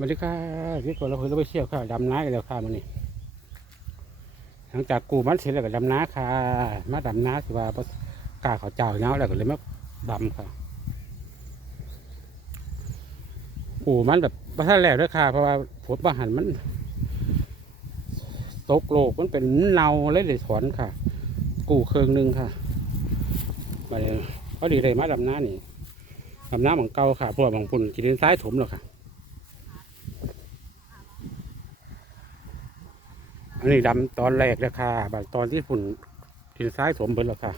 สวัสดีค่ะที่ก่อนเราเคยไปเที่ยวค่ะดำน้ากันแล้วค่ะมันนี่หลังจากกูมันเสร็จแล้วก็ดำน้าค่ะ มาดำน้าสิว่าบ่กล้าเขาเจ้าเนาแล้วก็เลยมาดำค่ะกูมันแบบประทันแล้วด้วยค่ะ เพราะว่าผลประหันมันตกโลกมันเป็นเนาเลยเลยถอนค่ะ กูเครื่องหนึงค่ะมาเลยพอดีเลยมาดำน้านี่ดำน้าของเก่าค่ะพวกบางปุ่นกินดินซ้ายถมหรอกค่ะ อันนี้ดำตอนแรกแล้วค่ะแบบตอนที่ฝุ่นดินซ้ายถมเบิดแล้วค่ะ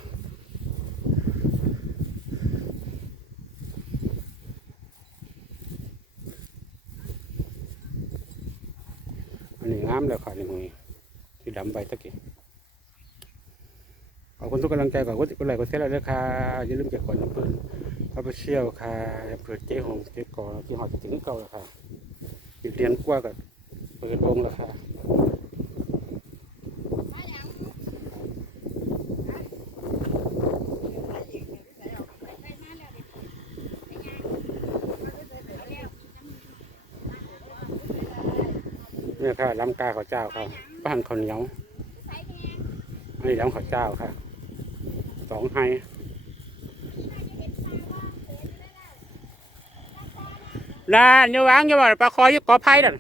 อันนี้งามแล้วค่ะในมือที่ดำไปตะกี้ขอบคุณทุกกำลังใจขอบคุณทุกไลกดแชร์เลยนะคะอย่าลืมเก็บขวัญน้ำปืนเขาไปเชี่ยวค่ะอำเภอเจ๊หงเจ๊ก่อที่หอดถึงเก่าแล้วค่ะอีกเรียนกว่ากับเปิดวงแล้วค่ะ เนี่ยค่ะล้ำกาข้าวเจ้าครับบ้านข้าวเหนียวอันนี้ล้ำข้าวเจ้าค่ะสองไฮลาเนื้อวางอย่าบอกปลาคอยยกอไผ่นั่น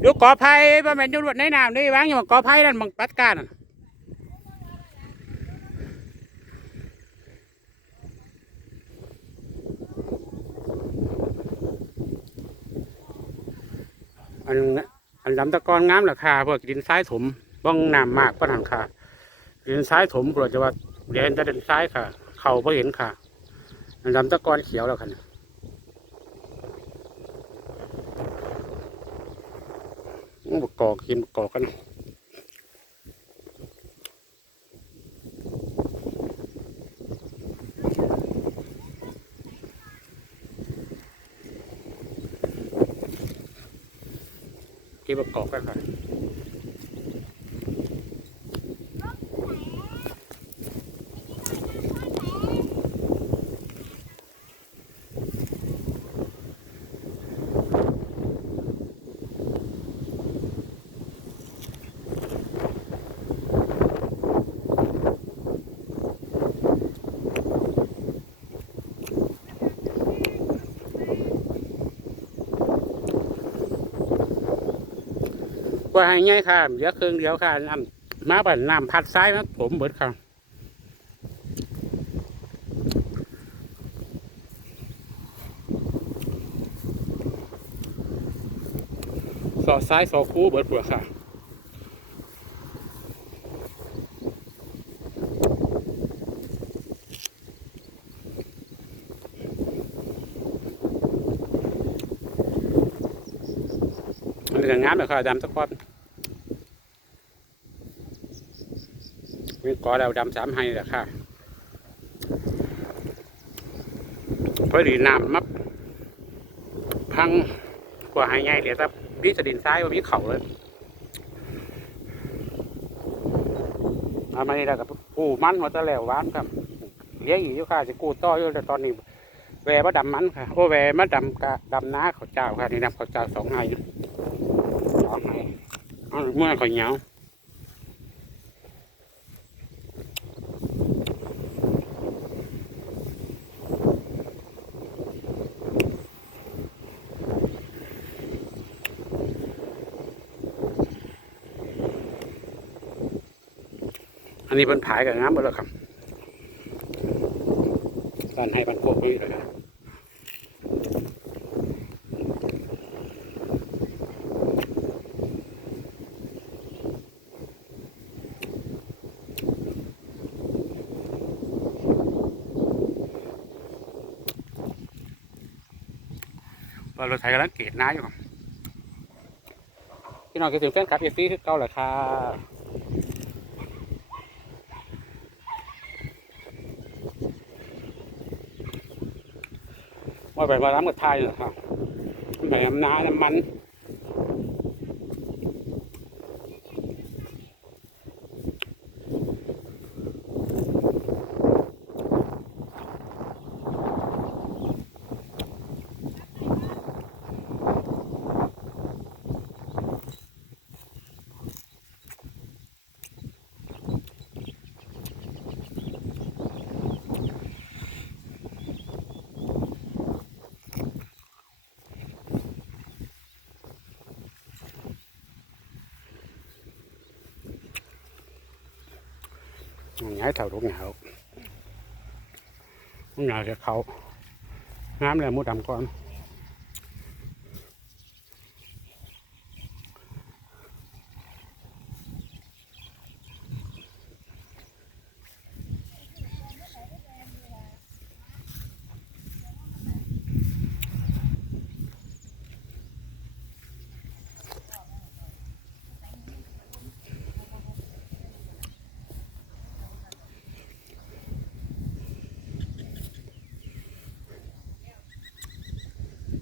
อยู่กอไผ่บ่แม่นอยู่รวดในน้ำนี่วางอยู่กอไผ่นั่นมังปัดการ อันนั้นอันลำตะกอนงามราคาพวกดินทรายถมบ้องน้ำมากปัญหาค่ะดินทรายถมปล่าจะว่าเรียนจะเดินทรายค่ะ เข่าไ่เห็นค่ะอันลำตะกอนเขียวแล้วค่ะเนี่ยอู้บกอกกินบกอกกัน ที่ประกอบกันก่อ ว่าให้ง่ายค่ะเหลือเครื่องเดียวค่ะน้ำมาบันน้ำพัดซ้ายนะผมเบิดค่ะสอดซ้ายสอดคู่เบิดเปลือกค่ะ อันนี้ก็งามเลยค่ะดำตะกอนมีกอแล้วดำสามให้แหละค่ะพอดีน้ำมับพังกว่าให้ง่ายเดี๋ยวถ้าพี่จะดินซ้ายว่ามีเข่าเลยเอามานี่แล้กับกูมันหัวตะแล้วหวานครับเลี้ยงอีกอยู่ค่ะจะกูต่ออยู่แต่ตอนนี้แหวมาดำมันค่ะโอ้แหวมาดำกะดำน้าเขาเจ้าค่ะนี่ดำเขาเจ้าสองให้ส องให้เอาเมื่อข่อยเหนียวอันนี้เป็นผายกับน้ำหมดแล้วครับการให้บันโคกนี่เลยครับ ว่ารถไถกำลังเกตน้าอยู่พี่น้องคิดถึงแฟนคลับเอซี่คือเก่าเหรอค่ะว่าไปมาล้ำกับไทยเหรอครับแหมน้ำน้ำน้ำมัน ง่ายเท่าลูกเหงาลูกเหงาจะเขางามเลยหมูดำก่อน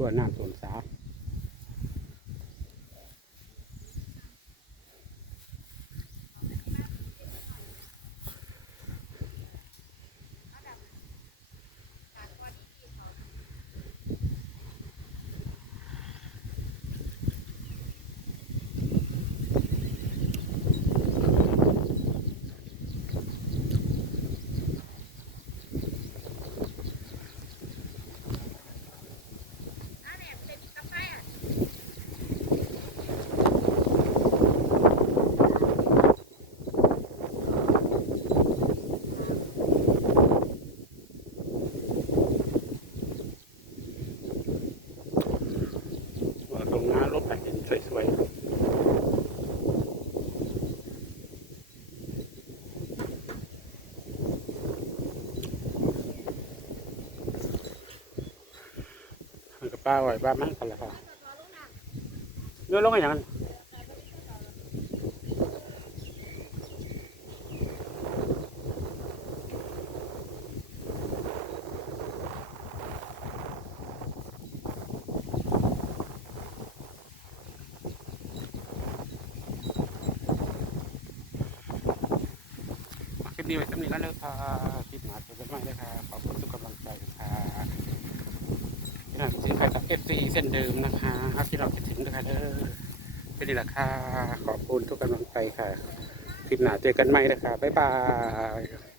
ตัวน้ำสวนสาว่าตรงหน้ารถไปเห็นสวยๆมันกับ ป้าไว้บ้ามั่งกันแหละค่ะเนื้อลงอะไรอย่างนั้นคลิปนี้ไว้สำหรับนี้แล้วค่ะคลิปหนาเจอกันใหม่เลยค่ะขอบคุณทุกกำลังใจค่ะ นี่นะสินค้าจากเอฟซีเส้นเดิมนะคะเอาที่เราคิดถึงด้วยค่ะเด้อเป็นนี่แหละค่ะ ขอบคุณทุกกำลังใจค่ะ คลิปหนาเจอกันใหม่นะคะบ๊ายบาย